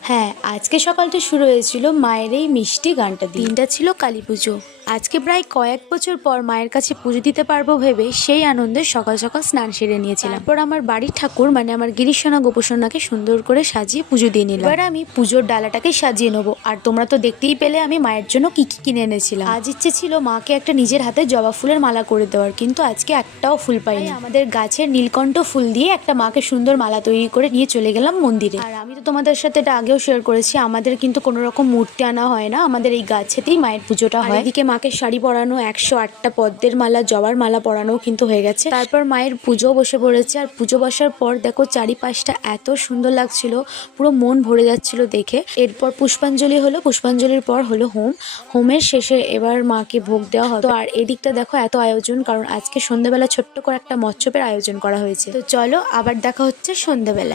হ্যাঁ, আজকে সকালটা শুরু হয়েছিল মায়ের এই মিষ্টি গানটা দিয়ে। দিনটা ছিল কালী পুজো। আজকে প্রায় কয়েক বছর পর মায়ের কাছে পুজো দিতে পারবো ভেবে সেই আনন্দে সকাল সকাল স্নান সেরে নিয়েছিলাম। তারপর আমার বাড়ির ঠাকুর মানে আমার গিরিশোনা গোপসোনাকে সুন্দর করে সাজিয়ে পুজো দিয়ে নিলাম। এবার আমি পুজোর ডালাটাকে সাজিয়ে নেবো। আর তোমরা তো দেখতেই পেলে আমি মায়ের জন্য কি কি কিনে এনেছিলাম। আজ ইচ্ছে ছিল মাকে একটা নিজের হাতে জবা ফুলের মালা করে দেওয়ার, কিন্তু আজকে একটাও ফুল পাইনি। আমাদের গাছের নীলকণ্ঠ ফুল দিয়ে একটা মাকে সুন্দর মালা তৈরি করে নিয়ে চলে গেলাম মন্দিরে। আর আমি তো তোমাদের সাথে এটা আগেও শেয়ার করেছি, আমাদের কিন্তু কোনো রকম মূর্তি আনা হয় না, আমাদের এই গাছেতেই মায়ের পুজোটা হয়। এদিকে মাকে শাড়ি পরানো, 108টা পদ্মের মালা, জবার মালা পরানো কিন্তু হয়ে গেছে। তারপর মায়ের পুজো বসে পড়েছে। আর পুজো বসার পর দেখো চারিপাশটা এত সুন্দর লাগছিল, পুরো মন ভরে যাচ্ছিল দেখে। এরপর পুষ্পাঞ্জলি হলো, পুষ্পাঞ্জলির পর হলো হোমের শেষে এবার মাকে ভোগ দেওয়া হবে। তো আর এদিকটা দেখো এত আয়োজন, কারণ আজকে সন্ধ্যাবেলা ছোট্ট করে একটা মৎস্যপের আয়োজন করা হয়েছে। তো চলো আবার দেখা হচ্ছে সন্ধ্যাবেলা।